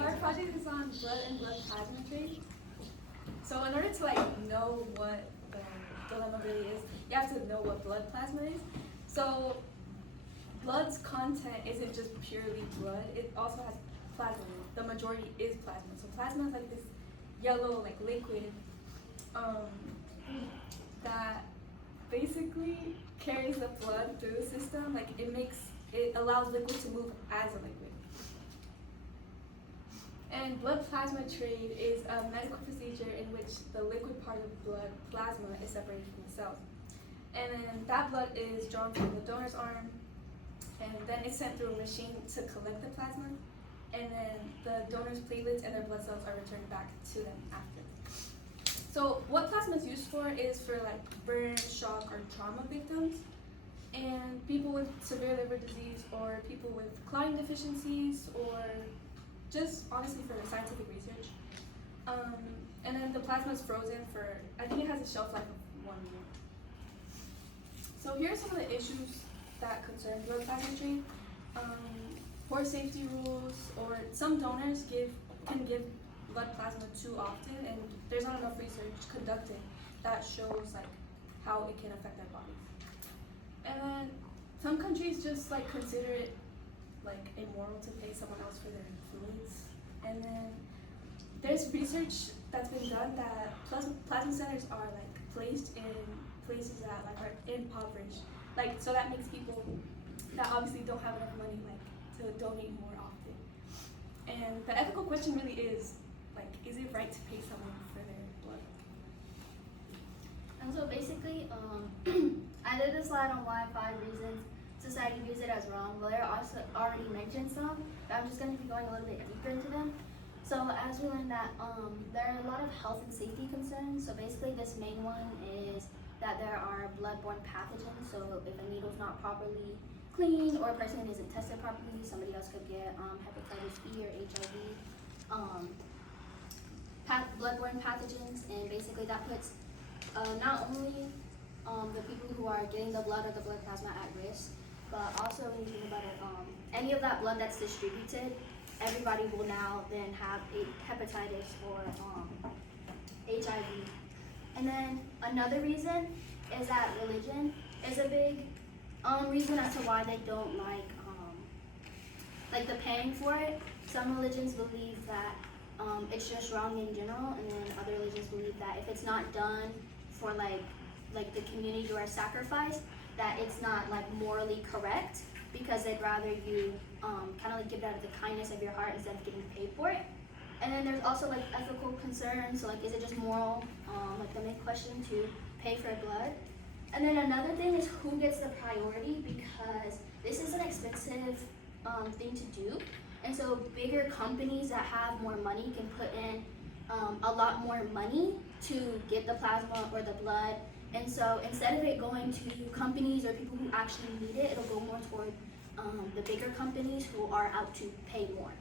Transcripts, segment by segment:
our project is on blood and blood plasma trade. So in order to know what the dilemma really is, you have to know what blood plasma is. So blood's content isn't just purely blood; it also has plasma. The majority is plasma. So plasma is like this yellow liquid that basically carries the blood through the system. It allows liquid to move as a liquid. And blood plasma trade is a medical procedure in which the liquid part of blood plasma is separated from the cells. And then that blood is drawn from the donor's arm, and then it's sent through a machine to collect the plasma. And then the donor's platelets and their blood cells are returned back to them after. So what plasma is used for is for burn, shock, or trauma victims, and people with severe liver disease, or people with clotting deficiencies, or just honestly for scientific research. And then the plasma is frozen for, I think it has a shelf life of 1 year. So here are some of the issues that concern blood plasma trade. Poor safety rules, or some donors can give blood plasma too often, and there's not enough research conducted that shows how it can affect their bodies. And then some countries just consider it immoral to pay someone else for their fluids. And then there's research that's been done that plasma centers are placed in places that are impoverished. So that makes people that obviously don't have enough money to donate more often. And the ethical question really is it right to pay someone for their blood? And so basically, I did a slide on why 5 reasons society views it as wrong. Valeria also already mentioned some, but I'm just going to be going a little bit deeper into them. So as we learned that there are a lot of health and safety concerns. So basically this main one is that there are bloodborne pathogens. So if a needle's not properly cleaned or a person isn't tested properly, somebody else could get hepatitis B or HIV. Bloodborne pathogens, and basically that puts not only the people who are getting the blood or the blood plasma at risk, but also when you think about it, any of that blood that's distributed, everybody will now then have a hepatitis or HIV. And then another reason is that religion is a big reason as to why they don't like the paying for it. Some religions believe that it's just wrong in general, and then other religions believe that if it's not done for like the community or a sacrifice, that it's not morally correct, because they'd rather you kind of give it out of the kindness of your heart instead of getting paid for it. And then there's also ethical concerns. So is it just moral, the main question, to pay for blood? And then another thing is who gets the priority, because this is an expensive thing to do. And so bigger companies that have more money can put in a lot more money to get the plasma or the blood. And so instead of it going to companies or people who actually need it, it'll go more toward the bigger companies who are out to pay more.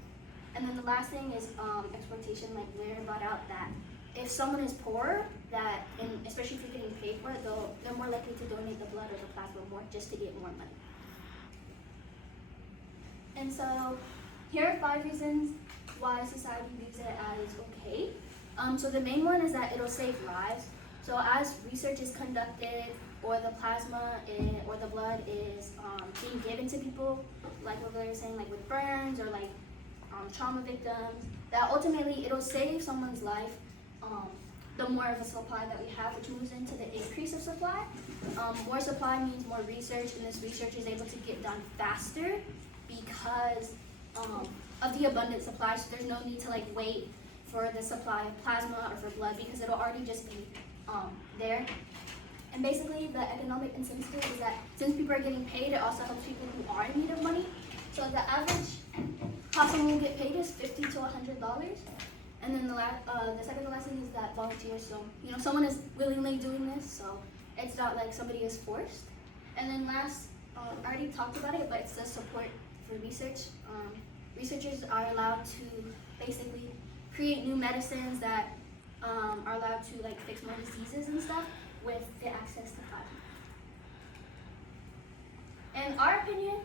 And then the last thing is exploitation. Valeria brought out that if someone is poor, and especially if you're getting paid for it, they're more likely to donate the blood or the plasma more just to get more money. And so here are 5 reasons why society views it as okay. So the main one is that it'll save lives. So as research is conducted, or the plasma or the blood is being given to people, like what Valeria was saying, with burns or trauma victims, that ultimately it'll save someone's life. The more of a supply that we have, which moves into the increase of supply. More supply means more research, and this research is able to get done faster because of the abundant supply. So there's no need to wait for the supply of plasma or for blood, because it'll already just be there. And basically the economic incentive is that since people are getting paid, it also helps people who are in need of money. So the average cost someone will get paid is $50 to $100. And then the second to last thing is that volunteers. So someone is willingly doing this, so it's not like somebody is forced. And then last, I already talked about it, but it's the support for research. Researchers are allowed to basically create new medicines that are allowed to fix more diseases and stuff with the access to plasma. And our opinion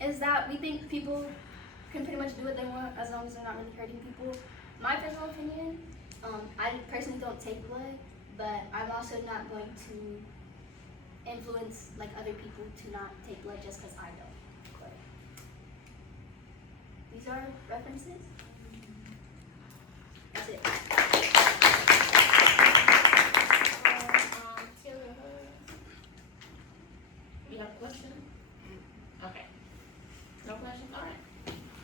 is that we think people can pretty much do what they want as long as they're not really hurting people. My personal opinion, I personally don't take blood, but I'm also not going to influence like other people to not take blood just because I don't. But these are references. That's it.